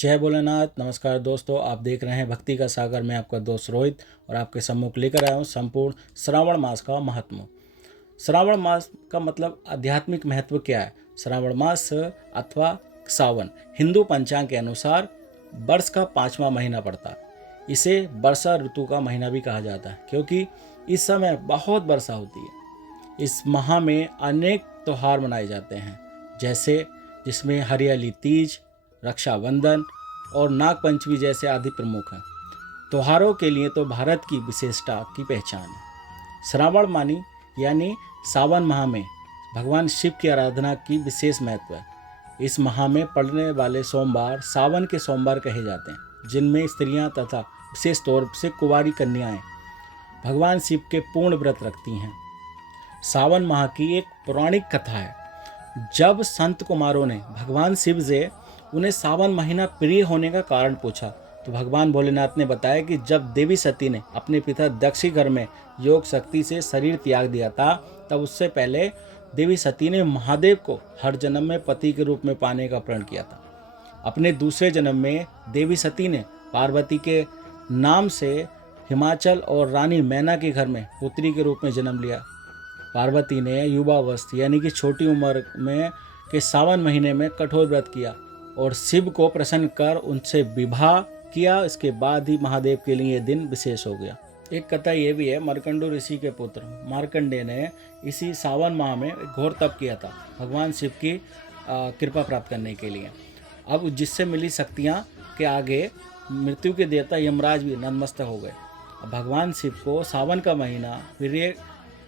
जय भोलेनाथ। नमस्कार दोस्तों, आप देख रहे हैं भक्ति का सागर। मैं आपका दोस्त रोहित और आपके सम्मुख लेकर आया हूँ संपूर्ण श्रावण मास का महत्व। श्रावण मास का मतलब आध्यात्मिक महत्व क्या है? श्रावण मास अथवा सावन हिंदू पंचांग के अनुसार वर्ष का 5वां महीना पड़ता है। इसे वर्षा ऋतु का महीना भी कहा जाता है क्योंकि इस समय बहुत वर्षा होती है। इस माह में अनेक त्योहार मनाए जाते हैं, जैसे जिसमें हरियाली तीज, रक्षाबंधन और नाग पंचमी जैसे आदि प्रमुख हैं। त्योहारों के लिए तो भारत की विशेषता की पहचान है। श्रावण मानी यानी सावन माह में भगवान शिव की आराधना की विशेष महत्व है। इस माह में पड़ने वाले सोमवार सावन के सोमवार कहे जाते हैं, जिनमें स्त्रियां तथा विशेष तौर से कुंवारी कन्याएं भगवान शिव के पूर्ण व्रत रखती हैं। सावन माह की एक पौराणिक कथा है। जब संत कुमारों ने भगवान शिव से उन्हें सावन महीना प्रिय होने का कारण पूछा, तो भगवान भोलेनाथ ने बताया कि जब देवी सती ने अपने पिता दक्ष घर में योग शक्ति से शरीर त्याग दिया था, तब उससे पहले देवी सती ने महादेव को हर जन्म में पति के रूप में पाने का प्रण किया था। अपने दूसरे जन्म में देवी सती ने पार्वती के नाम से हिमाचल और रानी मैना के घर में पुत्री के रूप में जन्म लिया। पार्वती ने युवावस्था यानी कि छोटी उम्र में के सावन महीने में कठोर व्रत किया और शिव को प्रसन्न कर उनसे विवाह किया। इसके बाद ही महादेव के लिए यह दिन विशेष हो गया। एक कथा ये भी है, मार्कंडू ऋषि के पुत्र मार्कंडे ने इसी सावन माह में घोर तप किया था भगवान शिव की कृपा प्राप्त करने के लिए। अब जिससे मिली शक्तियाँ के आगे मृत्यु के देवता यमराज भी नतमस्तक हो गए। भगवान शिव को सावन का महीना प्रिय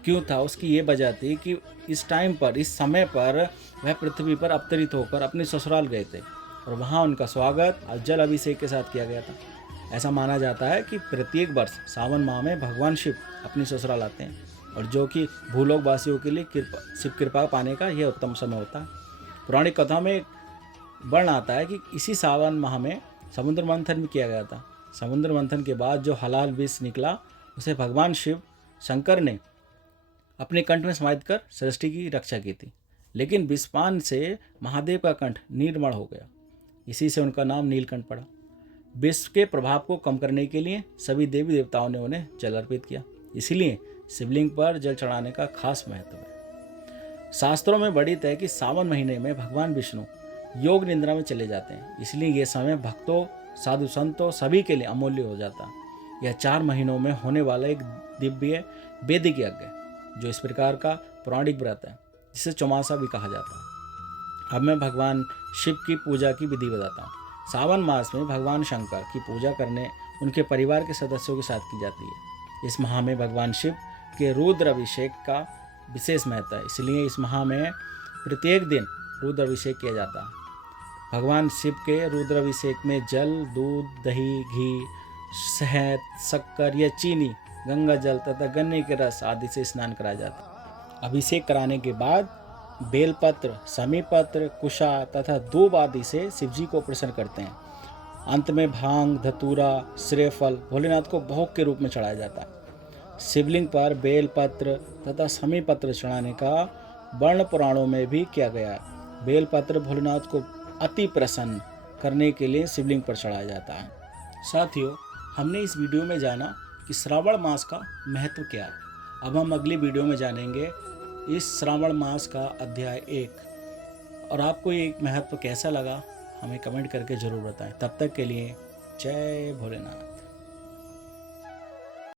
क्यों था, उसकी ये वजह थी कि इस टाइम पर, इस समय पर वह पृथ्वी पर अवतरित होकर अपने ससुराल गए थे और वहाँ उनका स्वागत जल अभिषेक के साथ किया गया था। ऐसा माना जाता है कि प्रत्येक वर्ष सावन माह में भगवान शिव अपनी ससुराल आते हैं, और जो कि भूलोक वासियों के लिए शिव कृपा पाने का यह उत्तम समय होता है। पौराणिक कथा में एक वर्ण आता है कि इसी सावन माह में समुद्र मंथन भी किया गया था। समुद्र मंथन के बाद जो हलाल विष निकला, उसे भगवान शिव शंकर ने अपने कंठ में समाहित कर सृष्टि की रक्षा की थी, लेकिन विषपान से महादेव का कंठ निर्मल हो गया। इसी से उनका नाम नीलकंठ पड़ा। विष के प्रभाव को कम करने के लिए सभी देवी देवताओं ने उन्हें जल अर्पित किया, इसीलिए शिवलिंग पर जल चढ़ाने का खास महत्व है। शास्त्रों में वर्णित है कि सावन महीने में भगवान विष्णु योग निद्रा में चले जाते हैं, इसलिए यह समय भक्तों, साधु संतों सभी के लिए अमूल्य हो जाता है। यह 4 महीनों में होने वाला एक दिव्य वैदिक यज्ञ है, जो इस प्रकार का पौराणिक व्रत है, जिसे चौमासा भी कहा जाता है। अब मैं भगवान शिव की पूजा की विधि बताता हूँ। सावन मास में भगवान शंकर की पूजा करने उनके परिवार के सदस्यों के साथ की जाती है। इस माह में भगवान शिव के रुद्र अभिषेक का विशेष महत्व है, इसलिए इस माह में प्रत्येक दिन रुद्र अभिषेक किया जाता है। भगवान शिव के रुद्र अभिषेक में जल, दूध, दही, घी, शहद, शक्कर या चीनी, गंगा जल तथा गन्ने के रस आदि से स्नान कराया जाता है। अभिषेक कराने के बाद बेलपत्र, समीपत्र, कुशा तथा दूब आदि से शिवजी को प्रसन्न करते हैं। अंत में भांग, धतूरा, श्रीफल भोलेनाथ को भोग के रूप में चढ़ाया जाता है। शिवलिंग पर बेलपत्र तथा समीपत्र चढ़ाने का वर्ण पुराणों में भी किया गया है। बेलपत्र भोलेनाथ को अति प्रसन्न करने के लिए शिवलिंग पर चढ़ाया जाता है। साथियों, हमने इस वीडियो में जाना कि श्रावण मास का महत्व क्या है। अब हम अगली वीडियो में जानेंगे इस श्रावण मास का अध्याय 1। और आपको ये महत्व कैसा लगा, हमें कमेंट करके ज़रूर बताएं। तब तक के लिए जय भोलेनाथ।